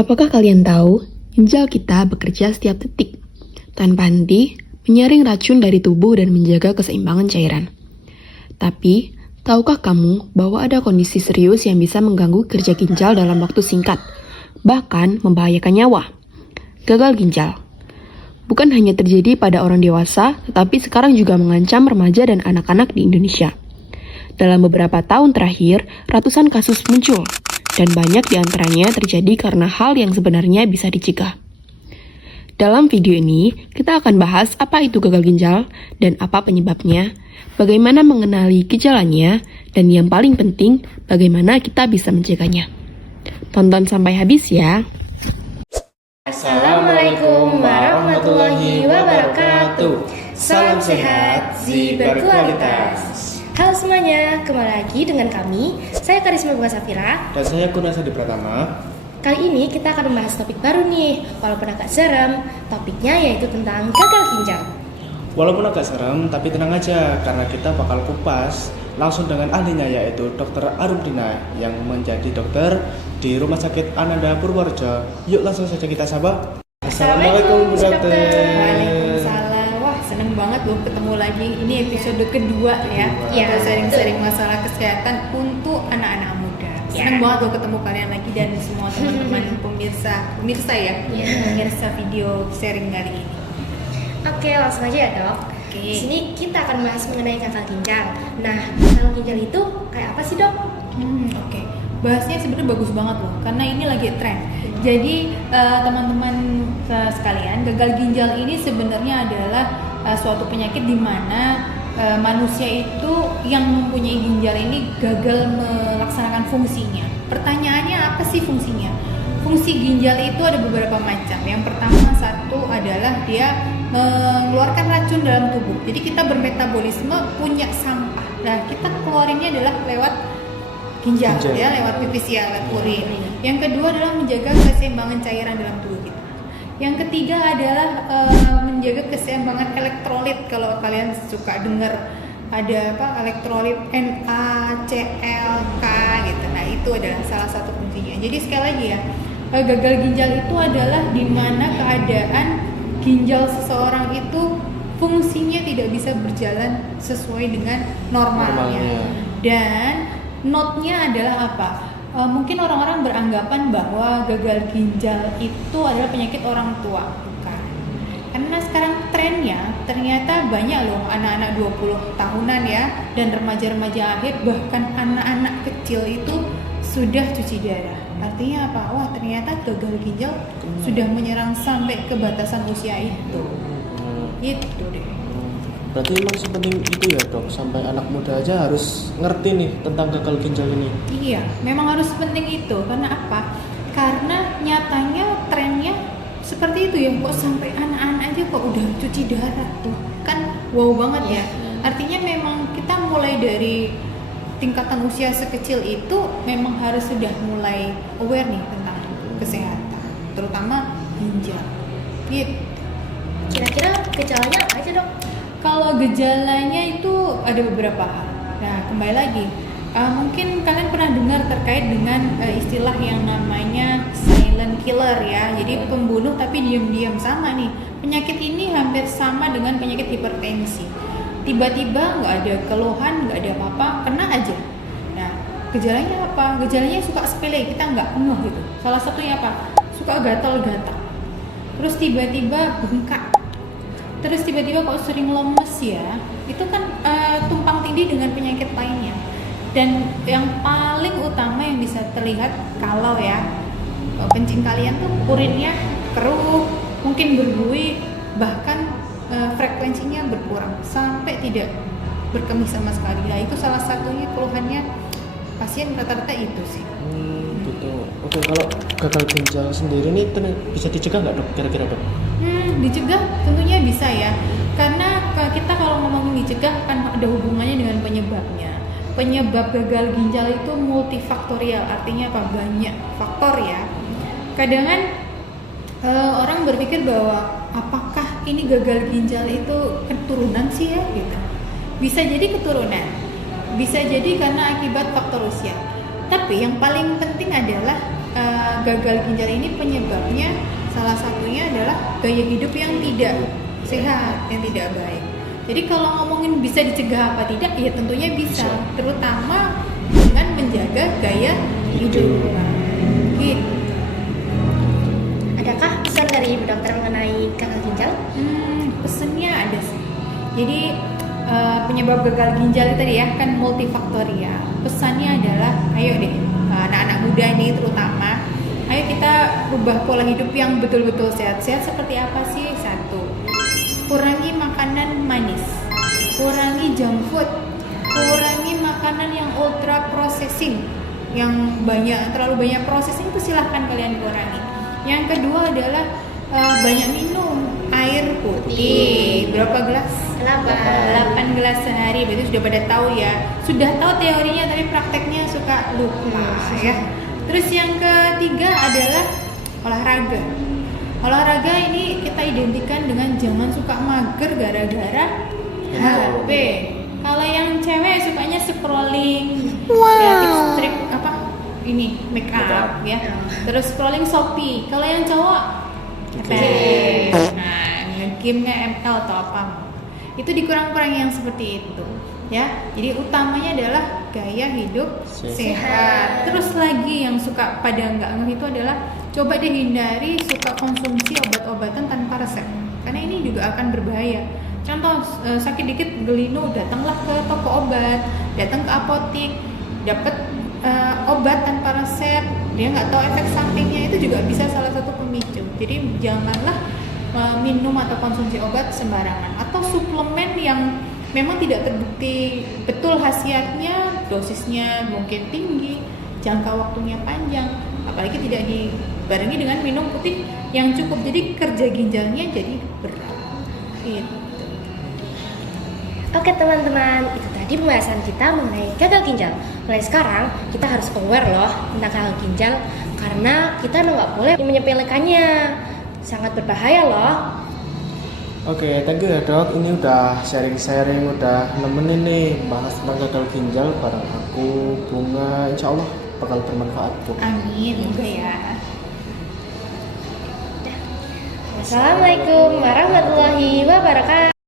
Apakah kalian tahu, ginjal kita bekerja setiap detik, tanpa henti, menyaring racun dari tubuh dan menjaga keseimbangan cairan. Tapi, tahukah kamu bahwa ada kondisi serius yang bisa mengganggu kerja ginjal dalam waktu singkat, bahkan membahayakan nyawa? Gagal ginjal. Bukan hanya terjadi pada orang dewasa, tetapi sekarang juga mengancam remaja dan anak-anak di Indonesia. Dalam beberapa tahun terakhir, ratusan kasus muncul, dan banyak di antaranya terjadi karena hal yang sebenarnya bisa dicegah. Dalam video ini, kita akan bahas apa itu gagal ginjal dan apa penyebabnya, bagaimana mengenali gejalanya, dan yang paling penting, bagaimana kita bisa mencegahnya. Tonton sampai habis ya. Assalamualaikum warahmatullahi wabarakatuh. Salam sehat, gizi berkualitas. Halo semuanya, kembali lagi dengan kami. Saya Karisma Bunga Safira. Dan saya Gunasadi Pratama. Kali ini kita akan membahas topik baru nih. Walaupun agak serem, topiknya yaitu tentang gagal ginjal. Walaupun agak serem, tapi tenang aja karena kita bakal kupas langsung dengan ahlinya yaitu Dr. Arumdina yang menjadi dokter di Rumah Sakit Ananda Purworejo. Yuk langsung saja kita sapa. Assalamualaikum Bu Dokter. Waalaikumsalam. Wah, seneng banget loh ketemu lagi. Ini episode kedua ya. Iya. Kita sharing-sharing masalah kesehatan untuk anak-anak muda. Seneng banget loh ketemu kalian lagi dan semua teman-teman pemirsa ya. Pemirsa video sharing kali ini. Oke, langsung aja ya dok. Oke. Di sini kita akan bahas mengenai gagal ginjal. Nah, gagal ginjal itu kayak apa sih dok? Oke. Bahasnya sebenarnya bagus banget loh, karena ini lagi tren. Jadi teman-teman sekalian, gagal ginjal ini sebenarnya adalah suatu penyakit di mana manusia itu yang mempunyai ginjal ini gagal melaksanakan fungsinya. Pertanyaannya apa sih fungsinya? Fungsi ginjal itu ada beberapa macam. Yang pertama satu adalah dia mengeluarkan racun dalam tubuh. Jadi kita bermetabolisme punya sampah. Nah, kita keluarinnya adalah lewat ginjal. Ya, lewat pipis ya, lewat urin. Yang kedua adalah menjaga keseimbangan cairan dalam tubuh kita. Yang ketiga adalah menjaga keseimbangan elektrolit. Kalau kalian suka dengar ada apa elektrolit NaCl, K gitu. Nah, itu adalah salah satu fungsinya. Jadi sekali lagi ya, gagal ginjal itu adalah di mana keadaan ginjal seseorang itu fungsinya tidak bisa berjalan sesuai dengan normalnya. Dan notnya adalah apa? Mungkin orang-orang beranggapan bahwa gagal ginjal itu adalah penyakit orang tua. Bukan. Karena sekarang trennya ternyata banyak loh anak-anak 20 tahunan ya, dan remaja-remaja akhir, bahkan anak-anak kecil itu sudah cuci darah. Artinya apa? Wah, ternyata gagal ginjal sudah menyerang sampai ke batasan usia itu. Itu deh. Berarti memang sepenting itu ya dok, sampai anak muda aja harus ngerti nih tentang gagal ginjal ini. Iya, memang harus penting itu. Karena apa? Karena nyatanya trennya seperti itu ya. Kok sampai anak-anak aja kok udah cuci darah tuh. Kan wow banget ya. Artinya memang kita mulai dari tingkatan usia sekecil itu memang harus sudah mulai aware nih tentang kesehatan, terutama ginjal. Gitu. Kira-kira gejalanya apa aja dok? Kalau gejalanya itu ada beberapa hal. Nah, kembali lagi, mungkin kalian pernah dengar terkait dengan istilah yang namanya silent killer ya. Jadi pembunuh tapi diam-diam. Sama nih, penyakit ini hampir sama dengan penyakit hipertensi. Tiba-tiba nggak ada keluhan, nggak ada apa-apa, kena aja. Nah, gejalanya apa? Gejalanya suka sepele, kita nggak ngeh gitu. Salah satunya apa? Suka gatal-gatal. Terus tiba-tiba bengkak. Terus tiba-tiba kok sering lemes ya, itu kan tumpang tindih dengan penyakit lainnya. Dan yang paling utama yang bisa terlihat kalau ya kencing kalian tuh urinnya keruh, mungkin berbuih, bahkan frekuensinya berkurang sampai tidak berkemih sama sekali. Nah, itu salah satunya keluhannya pasien rata-rata itu sih. Gitu. Oke, kalau gagal ginjal sendiri ini bisa dicegah nggak dok? Kira-kira dok? Dicegah tentunya bisa ya, karena kita kalau ngomongin dicegah kan ada hubungannya dengan penyebabnya. Penyebab gagal ginjal itu multifaktorial, artinya apa? Banyak faktor ya. Kadang kan orang berpikir bahwa apakah ini gagal ginjal itu keturunan sih ya gitu. Bisa jadi keturunan, bisa jadi karena akibat faktor usia. Tapi yang paling penting adalah gagal ginjal ini penyebabnya salah satunya adalah gaya hidup yang tidak sehat, yang tidak baik. Jadi kalau ngomongin bisa dicegah apa tidak, ya tentunya bisa, terutama dengan menjaga gaya hidup. Gitu. Adakah pesan dari Ibu Dokter mengenai gagal ginjal? Pesennya ada sih. Jadi penyebab gagal ginjal itu tadi ya kan multifaktorial. Pesannya adalah ayo deh anak-anak muda ini terutama, ayo kita rubah pola hidup yang betul-betul sehat. Sehat seperti apa sih? Satu, kurangi makanan manis, kurangi junk food, kurangi makanan yang ultra processing, yang terlalu banyak processing itu silahkan kalian kurangi. Yang kedua adalah banyak minum air putih. Berapa gelas? 8 gelas sehari. Berarti sudah pada tahu ya. Sudah tahu teorinya tapi prakteknya suka lupa ya. Terus yang ketiga adalah olahraga. Olahraga ini kita identikan dengan jangan suka mager gara-gara HP. Kalau yang cewek sukanya scrolling, ya tips trik apa? Ini make up ya. Terus scrolling Shopee. Kalau yang cowok game ML atau apa? Itu dikurang-kurangi yang seperti itu ya. Jadi utamanya adalah gaya hidup sehat. Terus lagi yang suka pada nggak ngeh itu adalah coba deh hindari suka konsumsi obat-obatan tanpa resep, karena ini juga akan berbahaya. Contoh sakit dikit gelino, datanglah ke toko obat, datang ke apotik, dapat obat tanpa resep, dia nggak tahu efek sampingnya, itu juga bisa salah satu pemicu. Jadi janganlah minum atau konsumsi obat sembarangan, atau suplemen yang memang tidak terbukti betul khasiatnya, dosisnya mungkin tinggi, jangka waktunya panjang, apalagi tidak dibarengi dengan minum putih yang cukup, jadi kerja ginjalnya jadi berat. Gitu. Oke teman-teman, itu tadi pembahasan kita mengenai gagal ginjal. Mulai sekarang kita harus aware loh tentang gagal ginjal, karena kita nggak boleh menyepelekannya, sangat berbahaya loh. Oke, thank you ya dok. Ini udah sharing-sharing, udah nemenin nih bahas tentang gagal ginjal bareng aku, Bunga. Insya Allah bakal bermanfaat kok. Amin, semoga ya. Assalamualaikum warahmatullahi wabarakatuh.